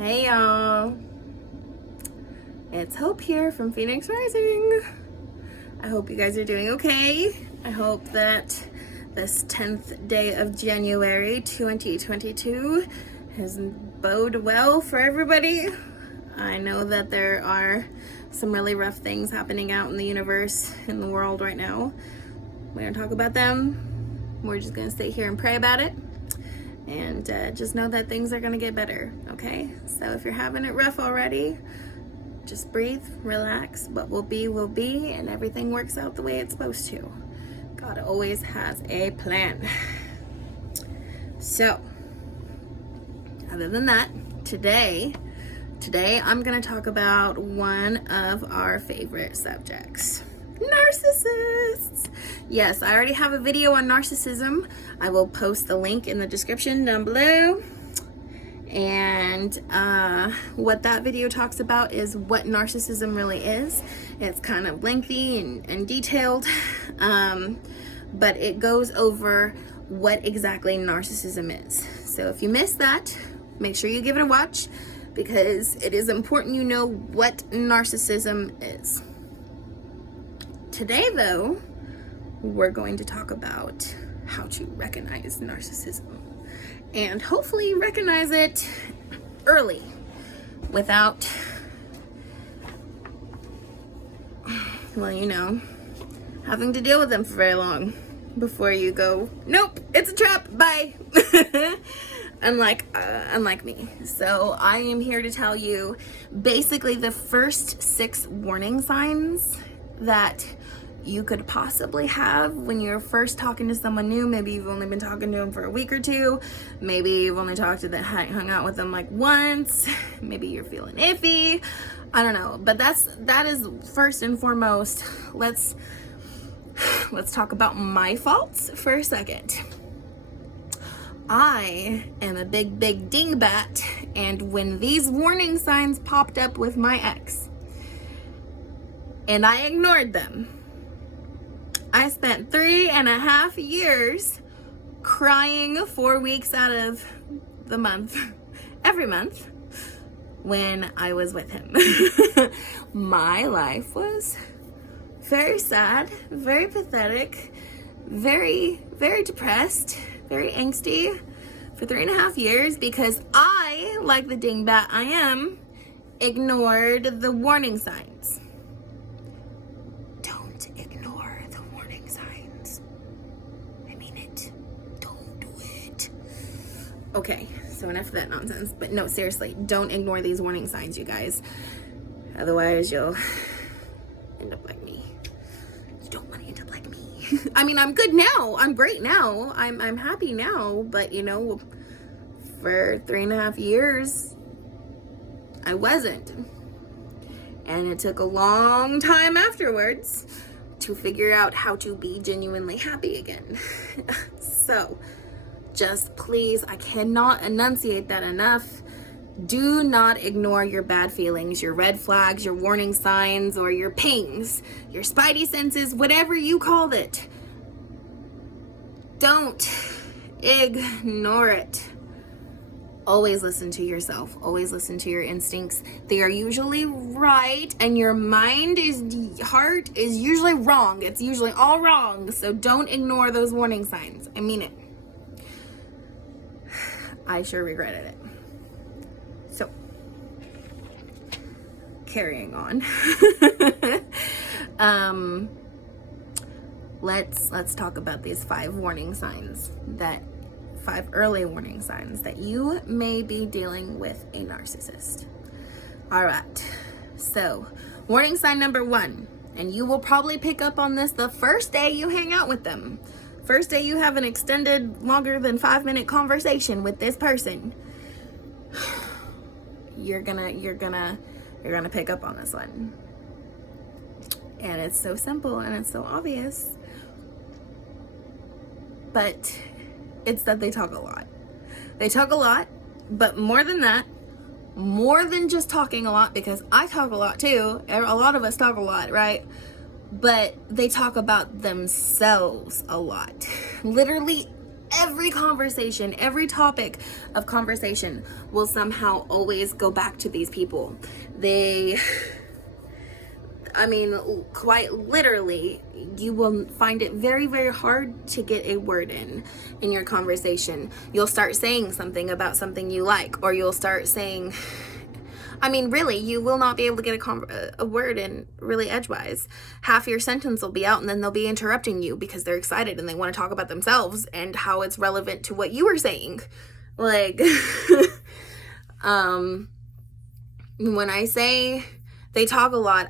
Hey y'all, it's Hope here from Phoenix Rising. I hope you guys are doing okay. I hope that this 10th day of January 2022 has bode well for everybody. I know that there are some really rough things happening out in the universe, in the world right now. We're gonna talk about them. We're just gonna sit here and pray about it. And just know that things are gonna get better, okay? So if you're having it rough already, just breathe, relax. What will be, and everything works out the way it's supposed to. God always has a plan. So, other than that, today I'm gonna talk about one of our favorite subjects. Narcissists. Yes, I already have a video on narcissism. I will post the link in the description down below. And what that video talks about is what narcissism really is. It's kind of lengthy and detailed, but it goes over what exactly narcissism is. So if you missed that, make sure you give it a watch, because it is important you know what narcissism is. Today, though, we're going to talk about how to recognize narcissism and hopefully recognize it early without, well, having to deal with them for very long before you go, nope, it's a trap, bye. Unlike me. So I am here to tell you basically the first 6 warning signs that you could possibly have when you're first talking to someone new. Maybe you've only been talking to them for a week or two. Maybe you've only talked to them, hung out with them like once. Maybe you're feeling iffy. I don't know. But that is first and foremost. Let's talk about my faults for a second. I am a big dingbat, and when these warning signs popped up with my ex, and I ignored them, I spent 3.5 years crying 4 weeks out of the month, every month, when I was with him. My life was very sad, very pathetic, very depressed, very angsty for 3.5 years, because I, like the dingbat I am, ignored the warning signs. Okay, so enough of that nonsense. But no, seriously, don't ignore these warning signs, you guys. Otherwise, you'll end up like me. You don't want to end up like me. I mean, I'm good now. I'm great now. I'm happy now. But, for 3.5 years, I wasn't. And it took a long time afterwards to figure out how to be genuinely happy again. So, just please, I cannot enunciate that enough. Do not ignore your bad feelings, your red flags, your warning signs, or your pings, your spidey senses, whatever you called it. Don't ignore it. Always listen to yourself. Always listen to your instincts. They are usually right, and your heart is usually wrong. It's usually all wrong. So don't ignore those warning signs. I mean it. I sure regretted it. So, carrying on. Let's talk about these 5 warning signs, 5 early warning signs that you may be dealing with a narcissist. All right. So, warning sign number 1, and you will probably pick up on this the first day you hang out with them. First day you have an extended, longer than 5-minute conversation with this person, you're gonna pick up on this one. And it's so simple and it's so obvious, but it's that they talk a lot. They talk a lot, but more than that, more than just talking a lot, because I talk a lot too. A lot of us talk a lot, right? But they talk about themselves a lot. Literally every conversation, every topic of conversation will somehow always go back to these people. Quite literally, you will find it very, very hard to get a word in your conversation. You'll start saying something about something you like, or you'll start saying, really, you will not be able to get a word in really edgewise. Half your sentence will be out, and then they'll be interrupting you because they're excited and they want to talk about themselves and how it's relevant to what you were saying. Like, when I say they talk a lot,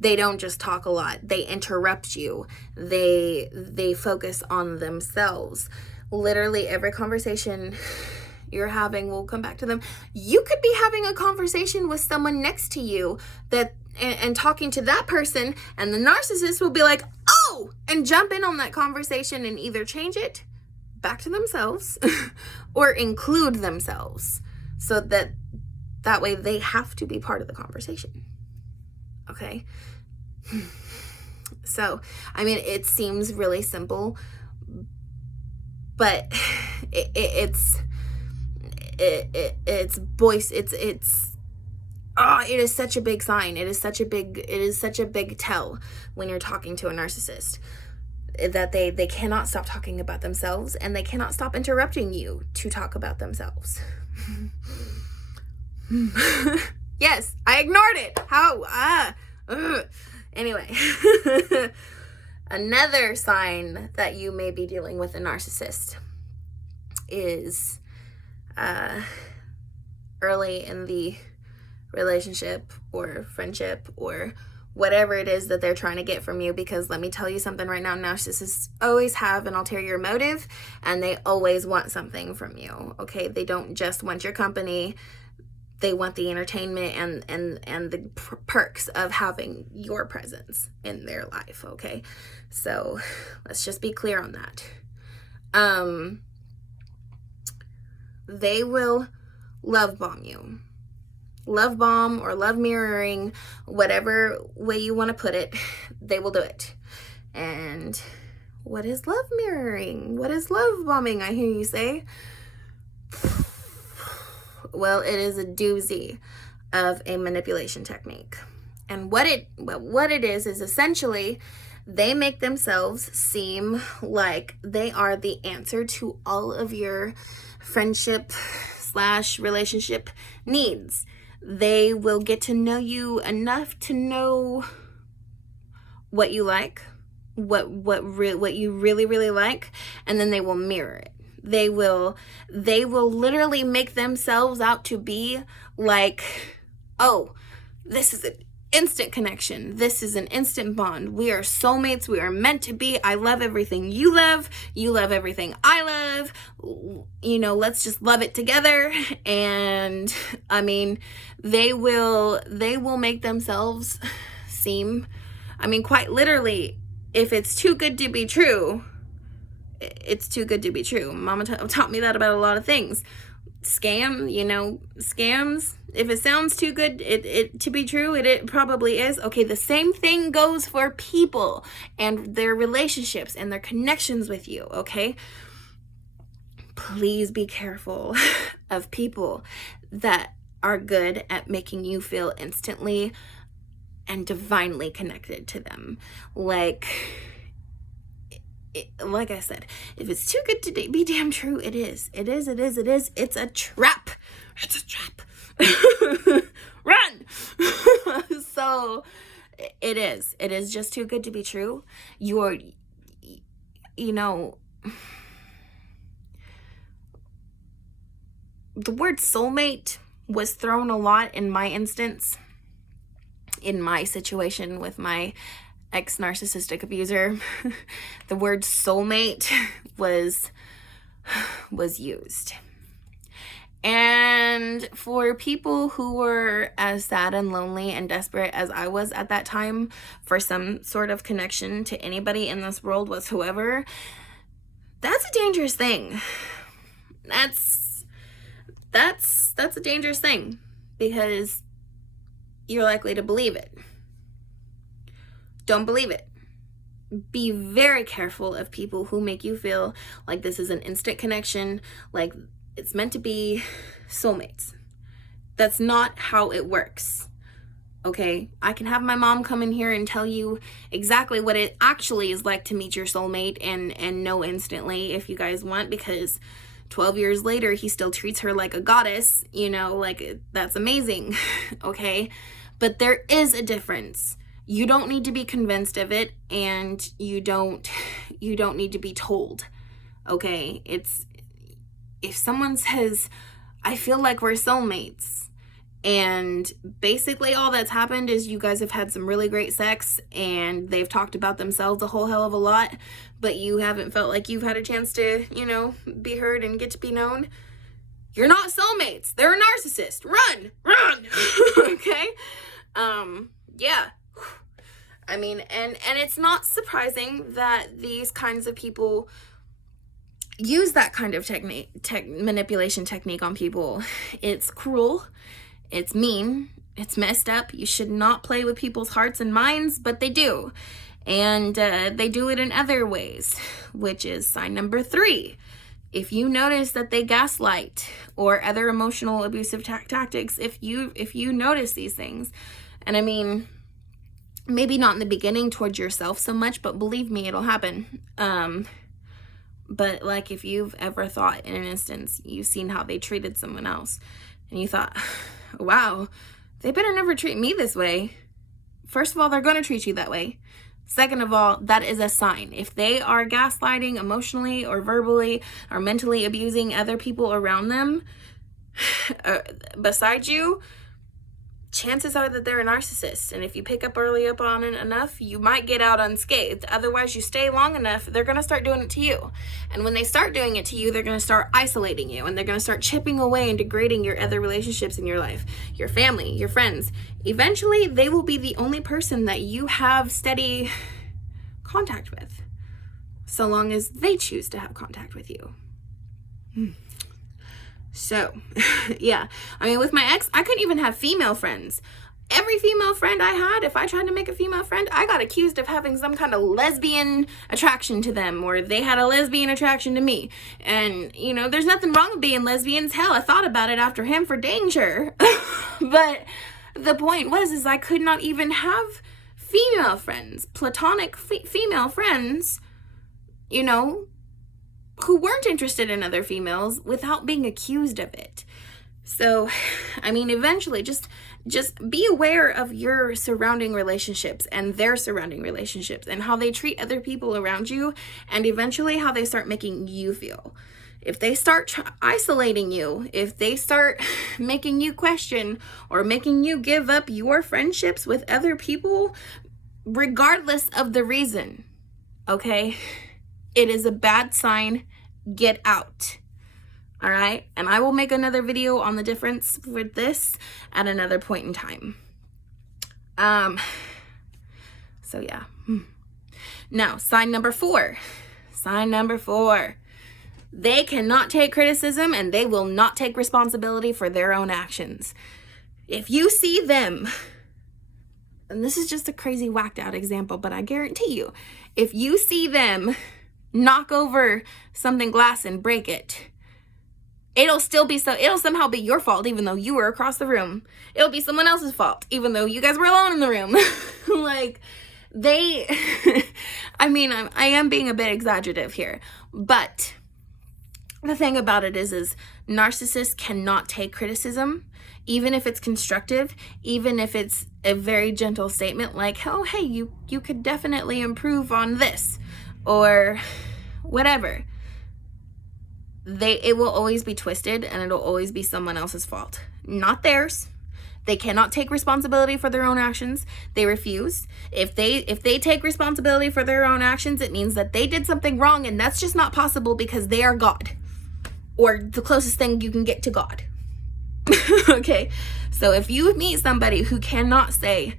they don't just talk a lot. They interrupt you. They focus on themselves. Literally every conversation you're having will come back to them. You could be having a conversation with someone next to you and talking to that person, and the narcissist will be like, oh, and jump in on that conversation and either change it back to themselves or include themselves so that way they have to be part of the conversation. Okay? So, it seems really simple, but it is such a big sign. It is such a big tell when you're talking to a narcissist that they cannot stop talking about themselves, and they cannot stop interrupting you to talk about themselves. Yes, I ignored it. How? Anyway, another sign that you may be dealing with a narcissist is early in the relationship or friendship or whatever it is that they're trying to get from you, because let me tell you something right now, narcissists always have an ulterior motive, and they always want something from you, okay? They don't just want your company. They want the entertainment and the perks of having your presence in their life, okay? So let's just be clear on that. They will love bomb you. Love bomb or love mirroring, whatever way you want to put it, they will do it. And what is love mirroring? What is love bombing, I hear you say? Well, it is a doozy of a manipulation technique. And what it is essentially they make themselves seem like they are the answer to all of your friendship/relationship needs. They will get to know you enough to know what you like, what you really, really like, and then they will mirror it. They will literally make themselves out to be like, oh, this is an instant connection. This is an instant bond. We are soulmates. We are meant to be. I love everything you love. You love everything I love. Let's just love it together. And they will make themselves seem, quite literally, if it's too good to be true, it's too good to be true. Mama taught me that about a lot of things. Scams, if it sounds too good to be true, it probably is. Okay, the same thing goes for people and their relationships and their connections with you, okay? Please be careful of people that are good at making you feel instantly and divinely connected to them. Like I said, if it's too good to be damn true, it is. It is. It's a trap. It's a trap. Run. So it is. It is just too good to be true. The word soulmate was thrown a lot in my instance, in my situation with my ex-narcissistic abuser. The word soulmate was used. And for people who were as sad and lonely and desperate as I was at that time for some sort of connection to anybody in this world whatsoever, that's a dangerous thing. That's a dangerous thing, because you're likely to believe it. Don't believe it. be very careful of people who make you feel like this is an instant connection, like it's meant to be soulmates. That's not how it works. Okay, I can have my mom come in here and tell you exactly what it actually is like to meet your soulmate and know instantly if you guys want, because 12 years later, he still treats her like a goddess, you know, like that's amazing. Okay, but there is a difference. You don't need to be convinced of it, and you don't need to be told. Okay, it's, if someone says, I feel like we're soulmates, and basically all that's happened is you guys have had some really great sex and they've talked about themselves a whole hell of a lot, but you haven't felt like you've had a chance to, you know, be heard and get to be known, you're not soulmates. They're a narcissist. Run. Okay. Yeah. I mean, and it's not surprising that these kinds of people use that kind of manipulation technique on people. It's cruel. It's mean. It's messed up. You should not play with people's hearts and minds, but they do. And they do it in other ways, which is sign number 3. If you notice that they gaslight or other emotional abusive tactics, if you notice these things, and I mean, maybe not in the beginning towards yourself so much, but believe me, it'll happen. But like if you've ever thought in an instance, you've seen how they treated someone else, and you thought, wow, they better never treat me this way. First of all, they're going to treat you that way. Second of all, that is a sign. If they are gaslighting emotionally or verbally or mentally abusing other people around them, besides you, chances are that they're a narcissist. And if you pick up early up on it enough, you might get out unscathed. Otherwise, you stay long enough, they're going to start doing it to you. And when they start doing it to you, they're going to start isolating you, and they're going to start chipping away and degrading your other relationships in your life, your family, your friends. Eventually, they will be the only person that you have steady contact with, so long as they choose to have contact with you. So, yeah, I mean, with my ex, I couldn't even have female friends. Every female friend I had, if I tried to make a female friend, I got accused of having some kind of lesbian attraction to them, or they had a lesbian attraction to me. And, you know, there's nothing wrong with being lesbians. Hell, I thought about it after him for dang sure. But the point was, is I could not even have female friends, platonic female friends, you know, who weren't interested in other females without being accused of it. So, I mean, eventually just be aware of your surrounding relationships and their surrounding relationships and how they treat other people around you, and eventually how they start making you feel. If they start isolating you, if they start making you question or making you give up your friendships with other people, regardless of the reason, okay? It is a bad sign. Get out. All right? And I will make another video on the difference with this at another point in time. So yeah. Now, sign number 4. Sign number 4. They cannot take criticism, and they will not take responsibility for their own actions. If you see them, and this is just a crazy whacked out example, but I guarantee you, if you see them knock over something glass and break it, it'll somehow be your fault, even though you were across the room. It'll be someone else's fault, even though you guys were alone in the room. Like, I mean, I am being a bit exaggerative here, but the thing about it is narcissists cannot take criticism, even if it's constructive, even if it's a very gentle statement like, oh, hey, you could definitely improve on this, or whatever. It will always be twisted, and it'll always be someone else's fault, not theirs. They cannot take responsibility for their own actions. They refuse. If they take responsibility for their own actions, it means that they did something wrong, and that's just not possible because they are God, or the closest thing you can get to God. Okay, so if you meet somebody who cannot say,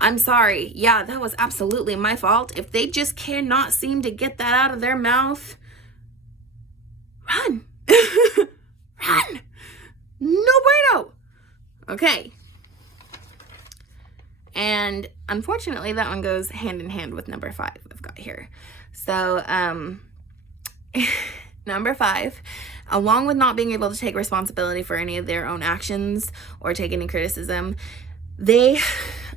I'm sorry, yeah, that was absolutely my fault, if they just cannot seem to get that out of their mouth, run. Run. No bueno. Okay. And unfortunately, that one goes hand in hand with number 5. I've got here. So, number 5, along with not being able to take responsibility for any of their own actions or take any criticism, they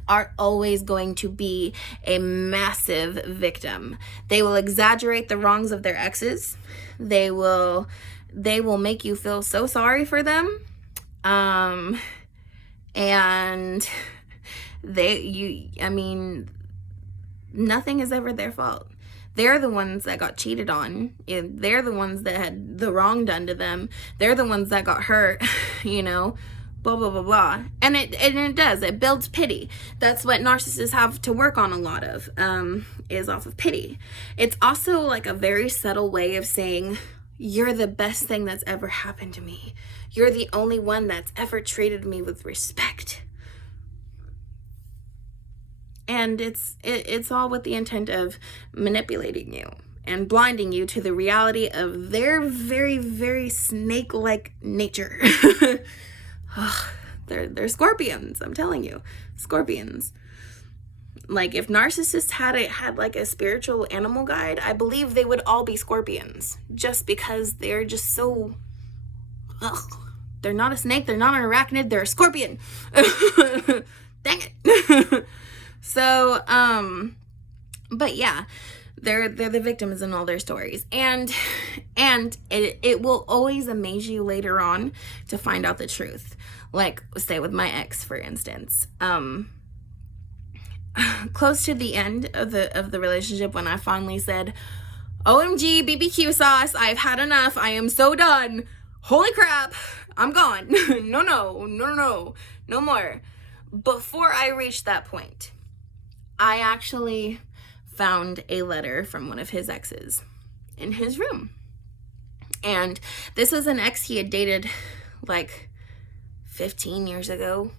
are always going to be a massive victim. They will exaggerate the wrongs of their exes. They will make you feel so sorry for them. And nothing is ever their fault. They're the ones that got cheated on. They're the ones that had the wrong done to them. They're the ones that got hurt, blah, blah, blah, blah. And it does. It builds pity. That's what narcissists have to work on a lot of, is off of pity. It's also like a very subtle way of saying, you're the best thing that's ever happened to me. You're the only one that's ever treated me with respect. And it's all with the intent of manipulating you and blinding you to the reality of their very, very snake-like nature. They're scorpions, I'm telling you. Scorpions. Like, if narcissists had like a spiritual animal guide, I believe they would all be scorpions. Just because they're just so... They're not a snake, they're not an arachnid, they're a scorpion. Dang it. So, but yeah, they're the victims in all their stories. And it will always amaze you later on to find out the truth. Like, say with my ex, for instance. Close to the end of the relationship, when I finally said, OMG, BBQ sauce, I've had enough, I am so done. Holy crap, I'm gone. No more. Before I reached that point, I actually found a letter from one of his exes in his room. And this was an ex he had dated like 15 years ago.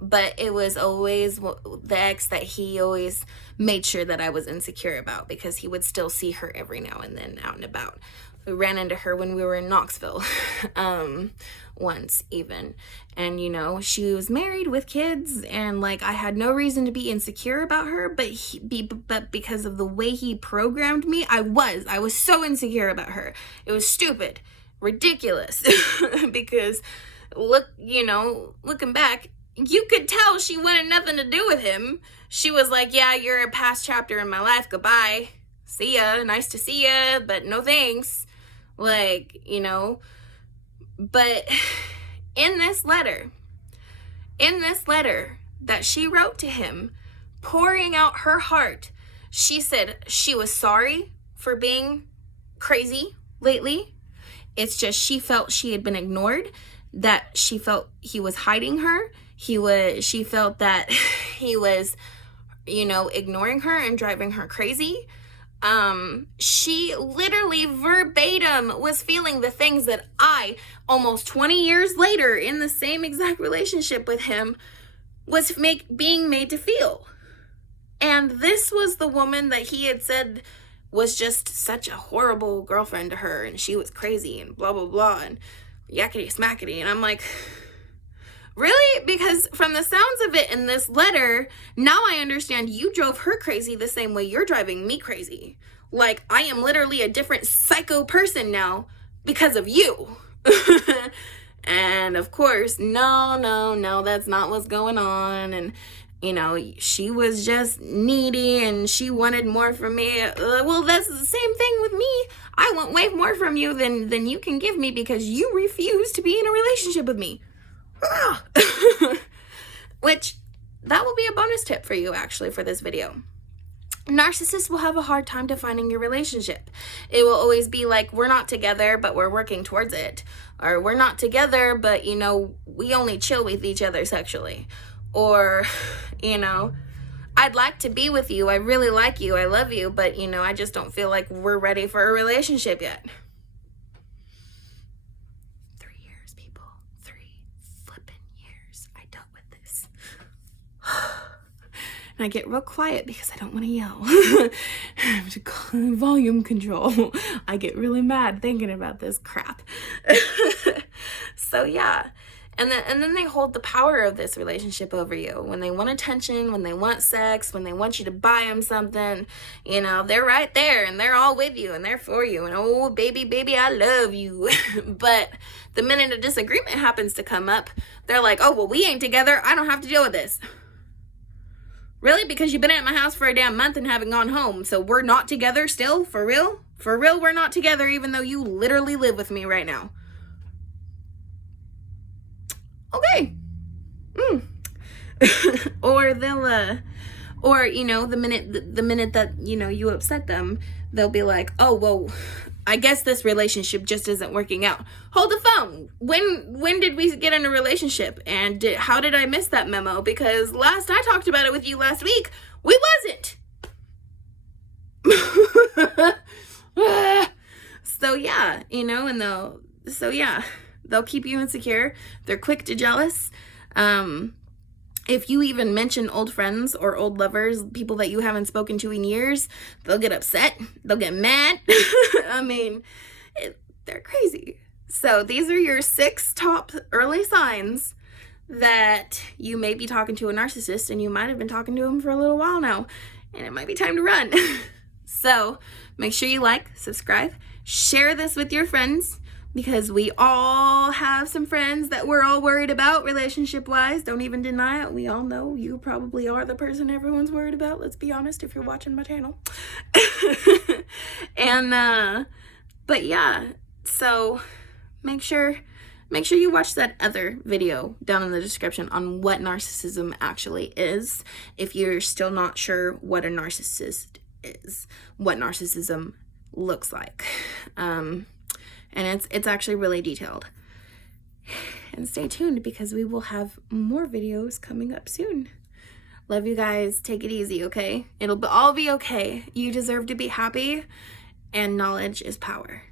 But it was always the ex that he always made sure that I was insecure about, because he would still see her every now and then out and about. We ran into her when we were in Knoxville, once even. And, she was married with kids, and, like, I had no reason to be insecure about her, but because of the way he programmed me, I was so insecure about her. It was stupid, ridiculous, because, looking back, you could tell she wanted nothing to do with him. She was like, yeah, you're a past chapter in my life, goodbye, see ya, nice to see ya, but no thanks. Like, but in this letter that she wrote to him, pouring out her heart, she said she was sorry for being crazy lately. It's just she felt she had been ignored, that she felt he was hiding her. She felt that he was, ignoring her and driving her crazy. She literally verbatim was feeling the things that I, almost 20 years later, in the same exact relationship with him, was being made to feel. And this was the woman that he had said was just such a horrible girlfriend to her, and she was crazy, and blah, blah, blah, and yakety smackety. And I'm like, really? Because from the sounds of it in this letter, now I understand you drove her crazy the same way you're driving me crazy. Like, I am literally a different psycho person now because of you. And of course, no, that's not what's going on. And, she was just needy and she wanted more from me. Well, that's the same thing with me. I want way more from you than you can give me, because you refuse to be in a relationship with me. Which, that will be a bonus tip for you, actually, for this video. Narcissists will have a hard time defining your relationship. It will always be like, we're not together, but we're working towards it. Or we're not together, but, we only chill with each other sexually. Or, I'd like to be with you. I really like you. I love you. But, I just don't feel like we're ready for a relationship yet. 3 years, people. 3 flippin' years. I dealt with this. And I get real quiet because I don't want to yell. I have to volume control. I get really mad thinking about this crap. So, yeah. And then they hold the power of this relationship over you. When they want attention, when they want sex, when they want you to buy them something, you know, they're right there and they're all with you and they're for you. And oh, baby, I love you. But the minute a disagreement happens to come up, they're like, oh, well, we ain't together. I don't have to deal with this. Really? Because you've been at my house for a damn month and haven't gone home. So we're not together still? For real? For real, we're not together even though you literally live with me right now. Okay. Or they'll or you know, the minute that, you know, you upset them, they'll be like, oh, well, I guess this relationship just isn't working out. Hold the phone. When did we get in a relationship? And how did I miss that memo? Because last I talked about it with you last week, we wasn't. So yeah, you know, and they'll keep you insecure. They're quick to jealous. If you even mention old friends or old lovers, people that you haven't spoken to in years, they'll get upset. They'll get mad. I mean, they're crazy. So these are your 6 top early signs that you may be talking to a narcissist, and you might have been talking to him for a little while now, and it might be time to run. So make sure you like, subscribe, share this with your friends, because we all have some friends that we're all worried about relationship-wise. Don't even deny it. We all know you probably are the person everyone's worried about. Let's be honest, if you're watching my channel. And, but yeah, so make sure you watch that other video down in the description on what narcissism actually is, if you're still not sure what a narcissist is, what narcissism looks like. And it's actually really detailed. And stay tuned, because we will have more videos coming up soon. Love you guys. Take it easy, okay? It'll all be okay. You deserve to be happy, and knowledge is power.